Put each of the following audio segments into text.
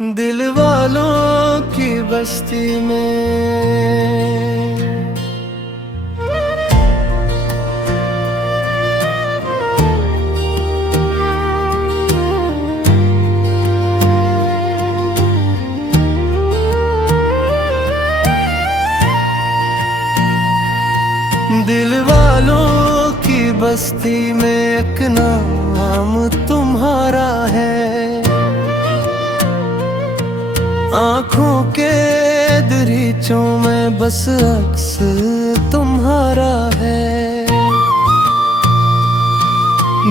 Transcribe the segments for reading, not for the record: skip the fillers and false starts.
दिल वालों की बस्ती में दिल वालों की बस्ती में एक नाम तुम्हारा है। आँखों के दरीचों में बस अक्स तुम्हारा है।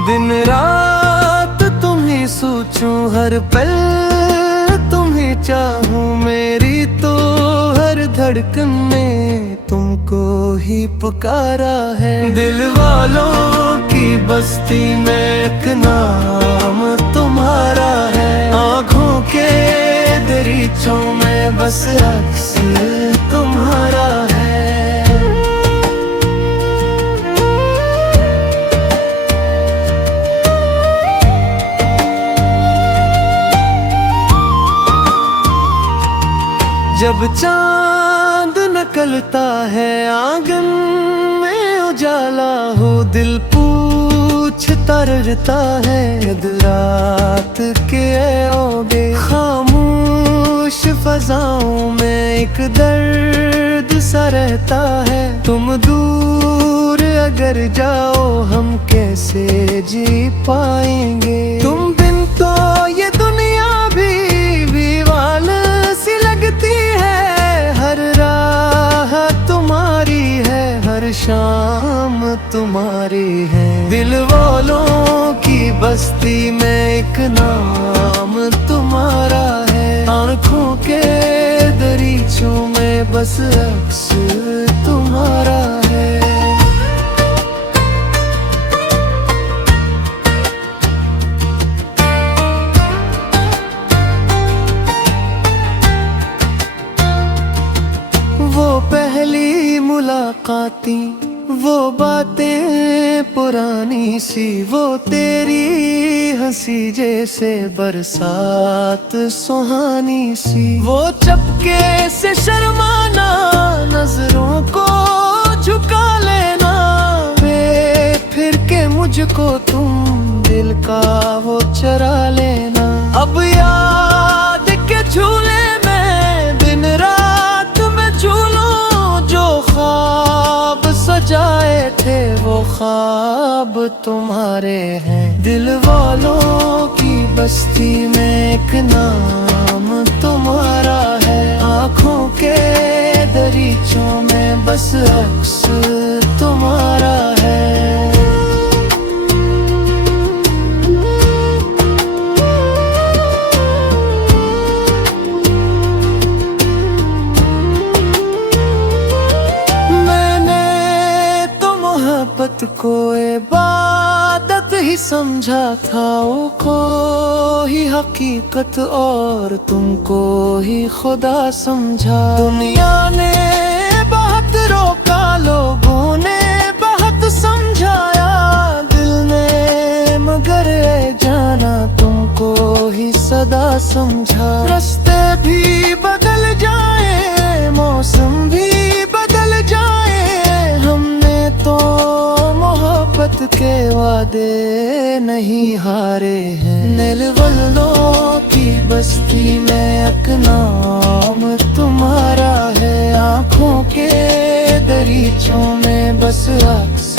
दिन रात तुम ही सोचूं, हर पल तुम ही चाहूं, मेरी तो हर धड़कन में तुमको ही पुकारा है। दिल वालों की बस्ती में एक नाम तुम्हारा है। आँखों के दरीचों में बस अक्स तुम्हारा है। जब चांद निकलता है आंगन में उजाला हो, दिल पूछता रहता है यद रात के आओगे। खामोश फजाओं में एक दर्द सा रहता है, तुम दूर अगर जाओ हम कैसे जी पाएंगे। तुम बिन तो ये दुनिया भी दीवाल सी लगती है। हर राह तुम्हारी है, हर शाम तुम्हारी है। दिल वालों की बस्ती में एक नाम तुम्हारा है। आँखों के दरीचों में बस अक्स तुम्हारा है। वो पहली मुलाकाती, वो बातें पुरानी सी, वो तेरी हंसी जैसे बरसात सुहानी सी। वो चपके से शर्माना, नजरों को झुका लेना, फिर के मुझको तुम दिल का वो चरा लेना। अब याद के झूले में दिन रात में झूलूं, जो ख्वाब सजाए थे वो ख्वाब तुम्हारे हैं। दिल वालों की बस्ती में एक नाम तुम्हारा है। आँखों के दरीचों में बस अक्स तुम्हारा है। मोहब्बत को इबादत ही समझा था, को ही हकीकत और तुमको ही खुदा समझा। दुनिया ने बहुत रोका, लोगों ने बहुत समझाया, दिल ने मगर जाना तुमको ही सदा समझा। रास्ते भी बदल जाए, मौसम भी बदल जाए, हमने तो मोहब्बत के वादे नहीं हारे हैं। दिल वालों की बस्ती में एक नाम तुम्हारा है। आँखों के दरीचों में बस अक्स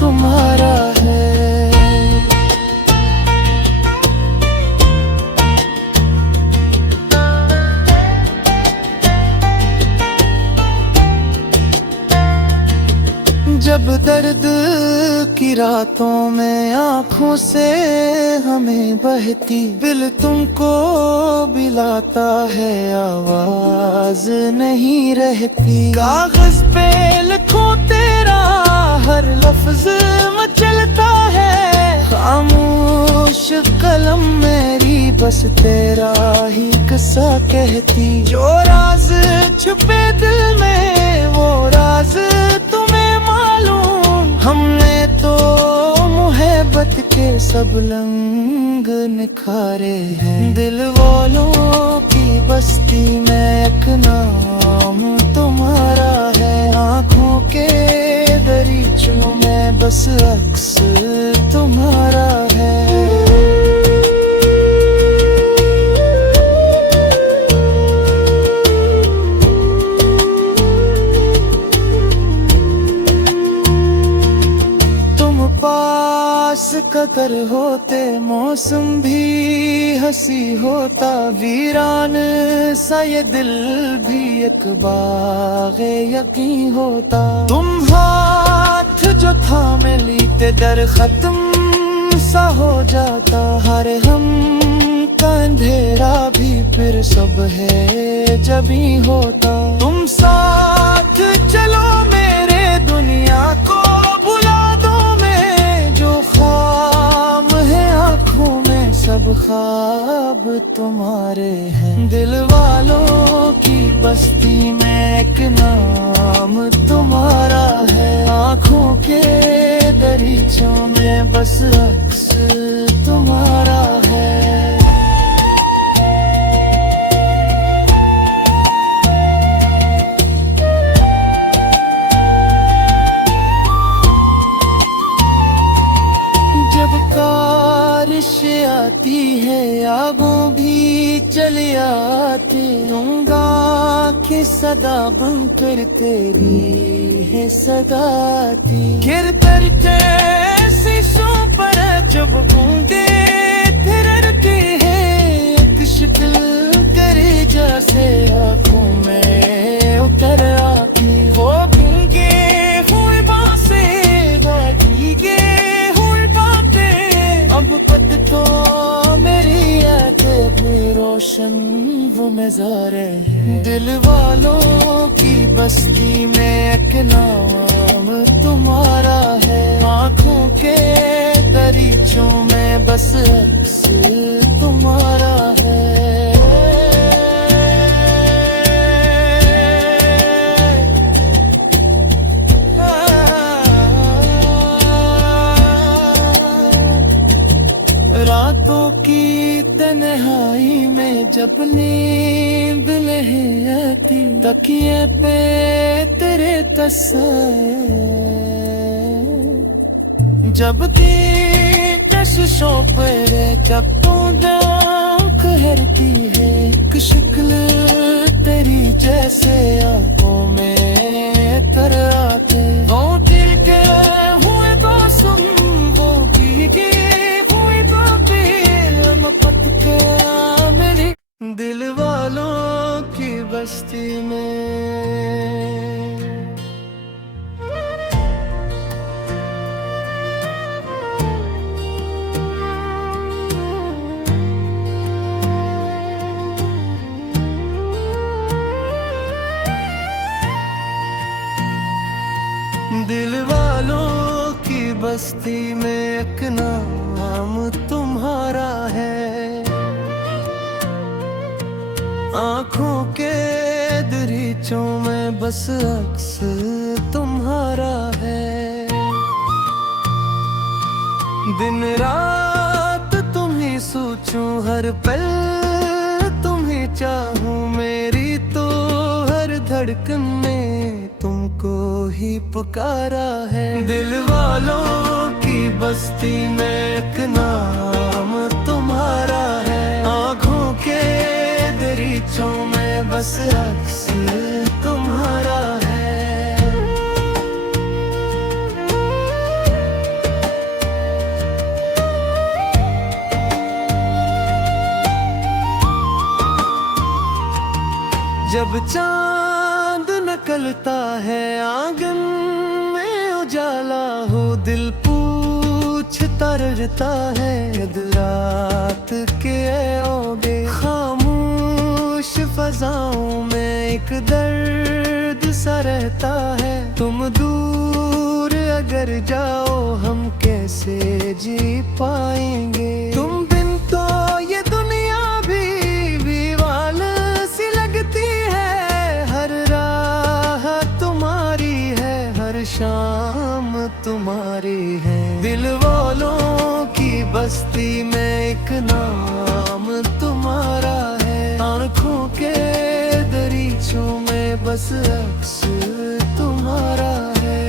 तुम्हारा है। जब दर्द की रातों में आँखों से हमें बहती, दिल तुमको बिलाता है आवाज नहीं रहती। कागज पे लिखूं तेरा हर लफ्ज मचलता है, खामोश कलम मेरी बस तेरा ही किस्सा कहती। जो राज छुपे दिल में वो राज तुम्हें मालूम, हमने तो मोहब्बत के सब रंग निखारे हैं। दिल वालों बस्ती में एक नाम तुम्हारा है। आँखों के दरीचों में बस अक्स तुम्हारा है। कदर होते मौसम भी हंसी होता, वीरान सा ये दिल भी एक बाग़े यकीन होता। तुम हाथ जो थामे लेते दर खत्म सा हो जाता, हर हम का अंधेरा भी फिर सब है जबी होता। तुम साथ चलो मेरे दुनिया को सब ख्वाब तुम्हारे हैं। दिल वालों की बस्ती में एक नाम तुम्हारा है। आँखों के दरीचों में बस अक्स तुम्हारा है। आती है आगों भी चली आती, दूंगा कि सदा बनकर तेरी है सदाती। गिर कर शीशों पर जब बूंदे थिरकती है, एक शक्ल तेरी जैसे आँखों में उतर आती। वो भीगे हुए बांसे भीगे हुए बातें, अब बद तो मेरी यादें भी रोशन वो नज़ारे हैं। दिल वालों की बस्ती में एक नाम तुम्हारा है। आँखों के दरीचों में बस अक्स तुम्हारा है। रातों की तन्हाई में जब नींद नहीं आती, तकिए पे तेरे तस्वीर, जब कशिशों पर जब कहरती है, एक शक्ल तेरी जैसे आंखों में तर आते। वो दिल के हुए तो सुन वो भीगे पत के मेरी दिल वालों की बस्ती में। दिल वालों की बस्ती में एक नाम तुम्हारा है। आँखों के दरीचों में बस अक्स तुम्हारा है। दिन रात तुम ही सोचूं, हर पल तुम ही चाहूं, मेरी तो हर धड़कन में तुमको ही पुकारा है। दिल वालों की बस्ती में एक नाम तुम्हारा है। आँखों के दरीचों में बस अक्स तुम्हारा है। जब चांद निकलता है आंगन में उजाला हो, दिल पूछता रहता है यद रात के आओगे। खामोश फजाओं में एक दर्द सा रहता है, तुम दूर अगर जाओ हम कैसे जी पाएंगे। तुम बिन तो ये दुनिया भी दीवाल सी लगती है, हर राह तुम्हारी है, हर शाम तुम्हारी है। दिल वालों की बस्ती में एक नाम तुम्हारा है। आँखों के बस अक्स तुम्हारा है।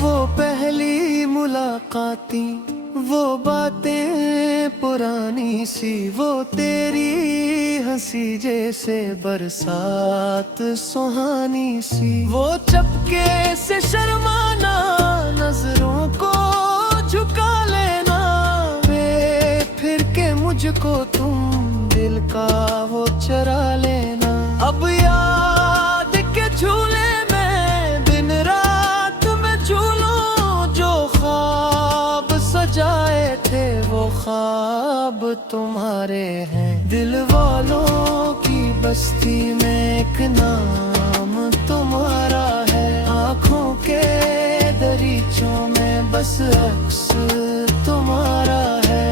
वो पहली मुलाकाती, वो बातें पुरानी सी, वो तेरी हंसी जैसे बरसात सुहानी सी, वो चपके से शर्माना, नजरों को झुका लेना, वे फिर के मुझको तुम दिल का वो चरा लेना। अब याद के झूले में दिन रात में झूलों, जो ख्वाब सजाए थे वो ख्वाब तुम्हारे हैं। दिल वालों की बस्ती में एक नाम तुम्हारा है, आँखों के दरीचों में बस अक्स तुम्हारा है।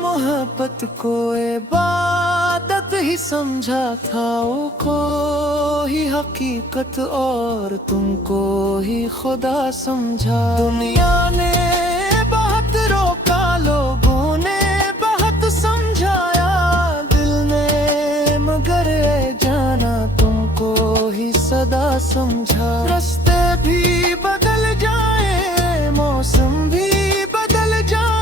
मोहब्बत को इबादत ही समझा था, को ही हकीकत और तुमको ही खुदा समझा। दुनिया ने बहुत रोका, लोगों ने बहुत समझाया, दिल ने मगर जाना तुमको ही सदा समझा। रास्ते भी बदल जाए, मौसम भी बदल जाए,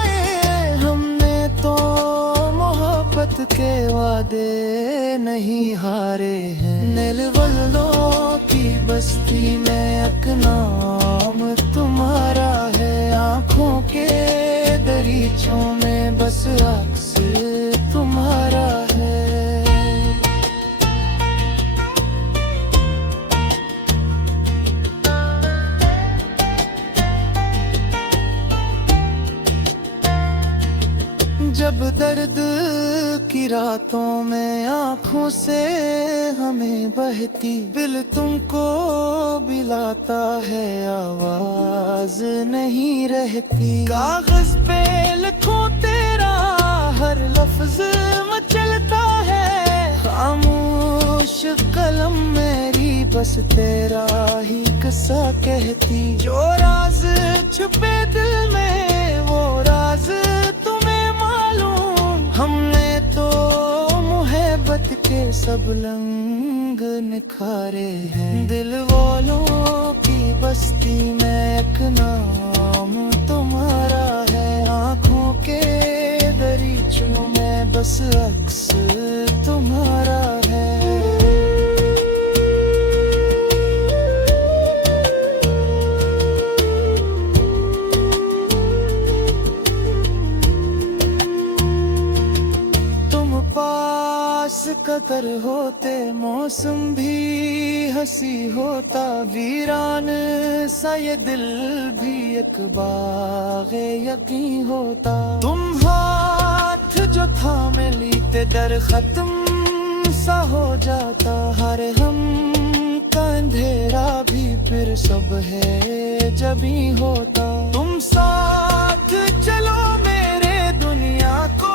के वादे नहीं हारे हैं। नीलवल्लों की बस्ती में एक नाम तुम्हारा है, आँखों के दरीचों में बस अक्स तुम्हारा है। जब दर्द की रातों में आँखों से हमें बहती, दिल तुमको बिलाता है, आवाज नहीं रहती। कागज पे लिखूं तेरा हर लफ्ज मचलता है, खामोश कलम मेरी बस तेरा ही किस्सा कहती। जो राज छुपे दिल में वो राज तुम्हें मालूम, हमने तो मोहब्बत के सब रंग निखारे हैं। दिल वालों की बस्ती में एक नाम तुम्हारा है, आँखों के दरीचों में बस अक्स तुम्हारा है। कदर होते मौसम भी हंसी होता, वीरान सा ये दिल भी एक बाग़े यकीन होता। तुम हाथ जो थामे लीते दर खत्म सा हो जाता, हर हम का अंधेरा भी फिर सब है जबी होता। तुम साथ चलो मेरे दुनिया को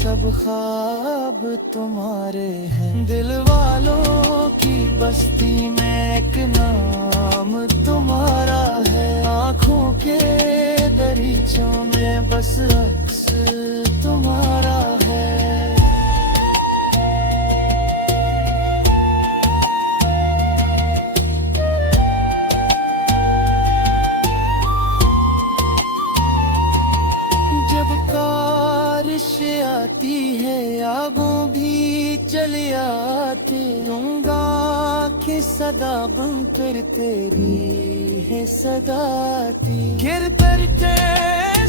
सब ख्वाब तुम्हारे हैं। दिल वालों की बस्ती में एक नाम तुम्हारा है, आँखों के दरीचों में बस अक्स तुम्हारा है। जब बारिश आती है आगों भी चली आती, दूंगा कि सदा बनकर तेरी है सदाती। गिर कर के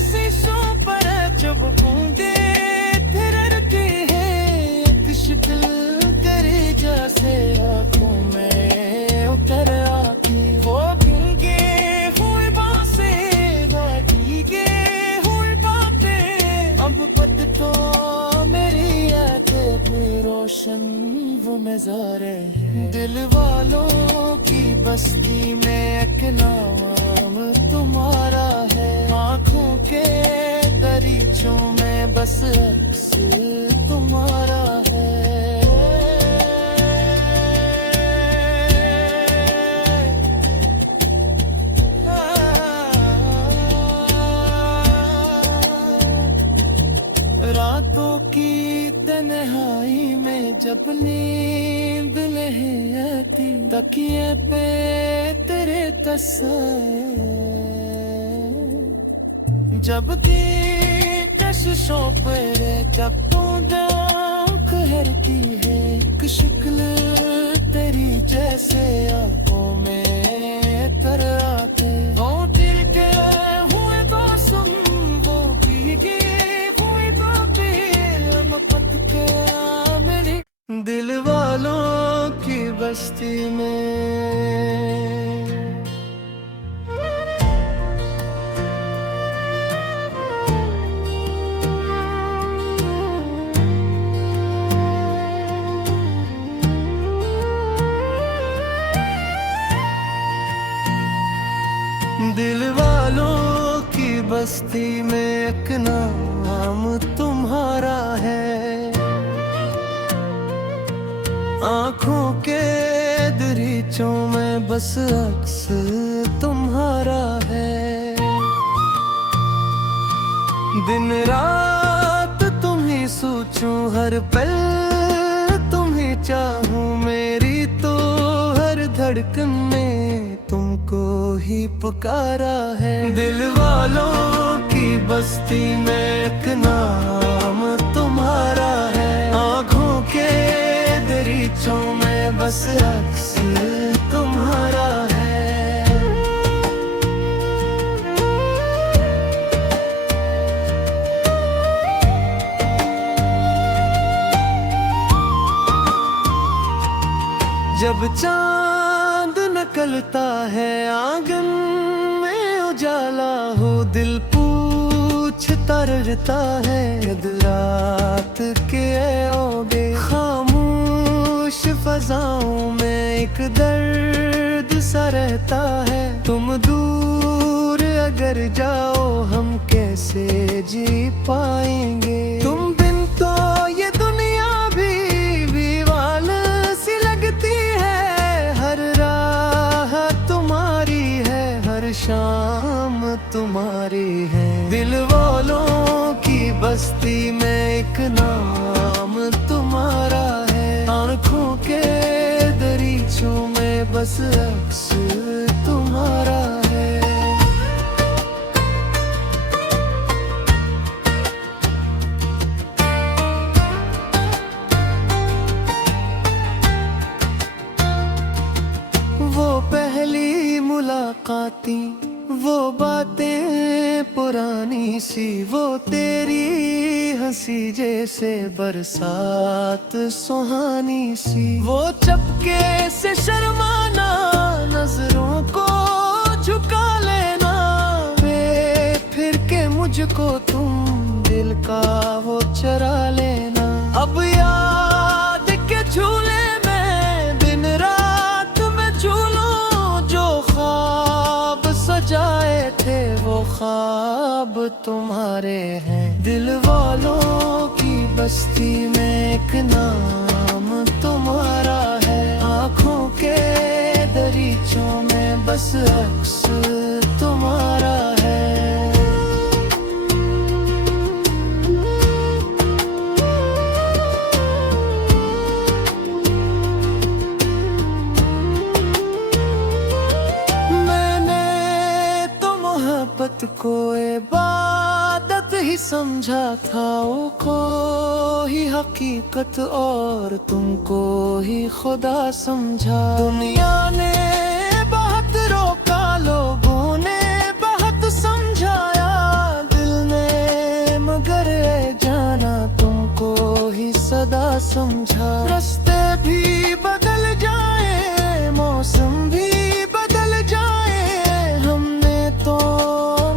शीशों पर जब बूंदे फिरती है, शिकल करे जैसे आँखों में उतर आती। वो भीगे हुए बांसें भीगे हुए बातें, अब बद तो मेरी यादें भी रोशन में ज़ारे हैं। दिल वालों की बस्ती में एक नाम तुम्हारा है। आँखों के दरीचों में बस अक्स तुम्हारा है। रातों की तन्हाई में जब नींद नहीं आती, तकिए पे तेरे तस्वीर, जब कशिशों पर जब तू कहरती है, एक शक्ल तेरी जैसे आंखों में तर आते। वो दिल के हुए तो सुन, वो भीगी हुई बातें पत के मेरी दिल वालों की बस्ती में। दिल वालों की बस्ती में एक नाम तुम्हारा है। आँखों के दरीचों में बस अक्स तुम्हारा है। दिन रात तुम्ही सोचूं, हर पल तुम्ही चाहूं, मेरी तो हर धड़कन में तुमको ही पुकारा है। दिल वालों की बस्ती में एक नाम तुम्हारा है। आँखों के दरीचों में बस अक्स तुम्हारा है। जब चांद निकलता है आंगन में उजाला हो, दिल पूछता रहता है यद रात के ओगे। खामोश फजाओं में एक दर्द सा रहता है, तुम दूर अगर जाओ हम कैसे जी पाएंगे। तुम बिन तो ये दुनिया भी दीवाल सी लगती है। हर राह तुम्हारी है, हर शाम तुम्हारी है। दिल वालों की बस्ती में एक नाम तुम्हारा है। आँखों के दरीचों में बस अक्स तुम्हारा है। वो पहली मुलाकाती, वो बातें पुरानी सी, वो तेरी हंसी जैसे बरसात सुहानी सी। वो चपके से शर्माना, नजरों को झुका लेना, वे फिर के मुझको तुम दिल का वो चरा लेना। अब याद के झूले में दिन रात में झूलूं, जो ख्वाब सजाए थे वो ख्वाब तुम्हारे हैं। दिल वालों की बस्ती में एक नाम तुम्हारा है। आँखों के दरीचों में बस अक्स तुम्हारा है। मोहब्बत को इबादत ही समझा था, वो को ही हकीकत और तुमको ही खुदा समझा। दुनिया ने बहुत रोका, लोगों ने बहुत समझाया, दिल ने मगर जाना तुमको ही सदा समझा। रास्ते भी बदल जाए, मौसम भी बदल जाए, हमने तो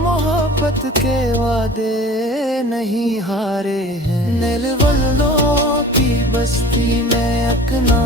मोहब्बत के वादे नहीं हारे हैं। दिल वालों की बस्ती में अकना